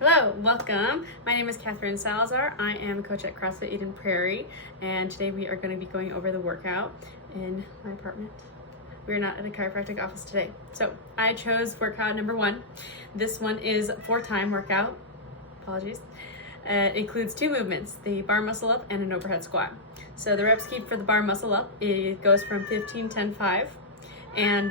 Hello, welcome. My name is Katherine Salazar. I am a coach at Crossfit in Prairie, and today we are going to be going over the workout in my apartment. We're not at a chiropractic office today. So I chose workout number 1. This one is 4-time workout. Apologies. It includes 2 movements, the bar muscle up and an overhead squat. So the reps key for the bar muscle up, it goes from 15, 10, 5. And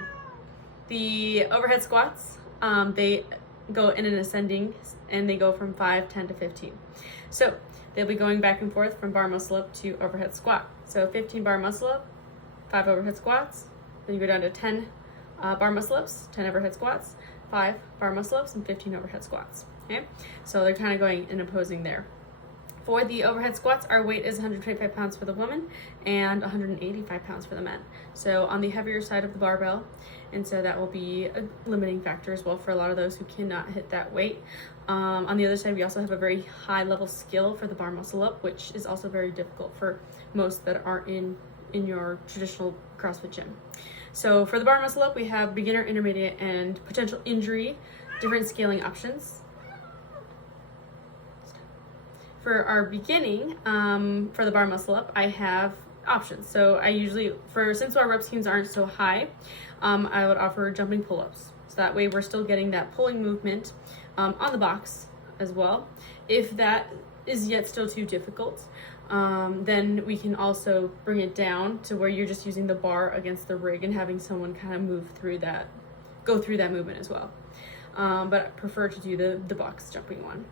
the overhead squats, they go in an ascending, and they go from 5, 10 to 15. So they'll be going back and forth from bar muscle up to overhead squat. So 15 bar muscle up, 5 overhead squats, then you go down to 10 bar muscle ups, 10 overhead squats, 5 bar muscle ups, and 15 overhead squats. Okay, so they're kind of going in opposing there. For the overhead squats, our weight is 125 pounds for the women and 185 pounds for the men. So on the heavier side of the barbell, and so that will be a limiting factor as well for a lot of those who cannot hit that weight. On the other side, we also have a very high level skill for the bar muscle up, which is also very difficult for most that aren't in your traditional CrossFit gym. So for the bar muscle up, we have beginner, intermediate, and potential injury, different scaling options. For our beginning, for the bar muscle up, I have options. So I usually, since our rep schemes aren't so high, I would offer jumping pull-ups. So that way we're still getting that pulling movement on the box as well. If that is yet still too difficult, then we can also bring it down to where you're just using the bar against the rig and having someone kind of go through that movement as well. But I prefer to do the box jumping one.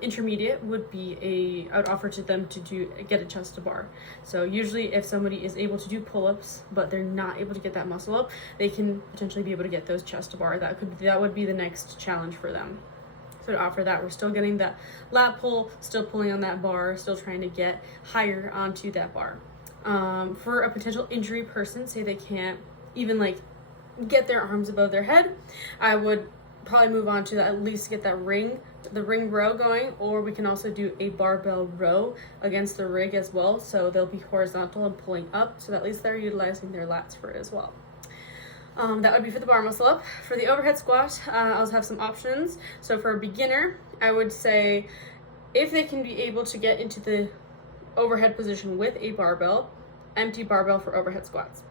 Intermediate would be I would offer to them to get a chest to bar. So usually if somebody is able to do pull-ups, but they're not able to get that muscle up, they can potentially be able to get those chest to bar. That would be the next challenge for them. So to offer that, we're still getting that lat pull, still pulling on that bar, still trying to get higher onto that bar. For a potential injury person, say they can't even get their arms above their head, I would probably move on to at least get that the ring row going, or we can also do a barbell row against the rig as well. So they'll be horizontal and pulling up, so that at least they're utilizing their lats for it as well. That would be for the bar muscle up. For the overhead squat, I also have some options. So for a beginner, I would say if they can be able to get into the overhead position with a barbell, empty barbell for overhead squats.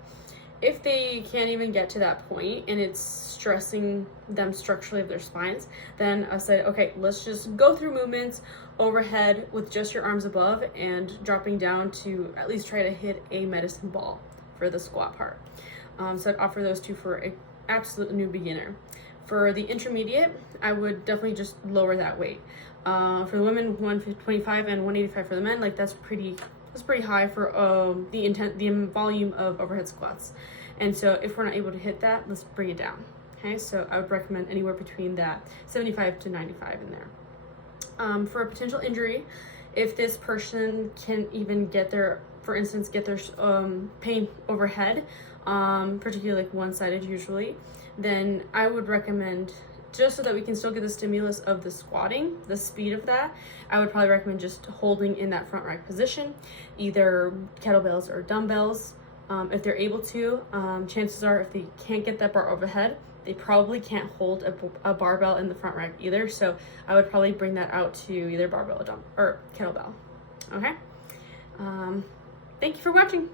If they can't even get to that point and it's stressing them structurally of their spines, then I said, okay, let's just go through movements overhead with just your arms above and dropping down to at least try to hit a medicine ball for the squat part. So I'd offer those 2 for an absolute new beginner. For the intermediate, I would definitely just lower that weight. For the women, 125 and 185 for the men, that's pretty high for the volume of overhead squats. And so if we're not able to hit that, let's bring it down. Okay, so I would recommend anywhere between that 75 to 95 in there. For a potential injury, if this person can even get their pain overhead, particularly one-sided usually, then I would recommend, just so that we can still get the stimulus of the squatting, the speed of that, I would probably recommend just holding in that front rack position, either kettlebells or dumbbells. If they're able to, chances are if they can't get that bar overhead, they probably can't hold a barbell in the front rack either. So I would probably bring that out to either barbell or kettlebell. Okay. Thank you for watching.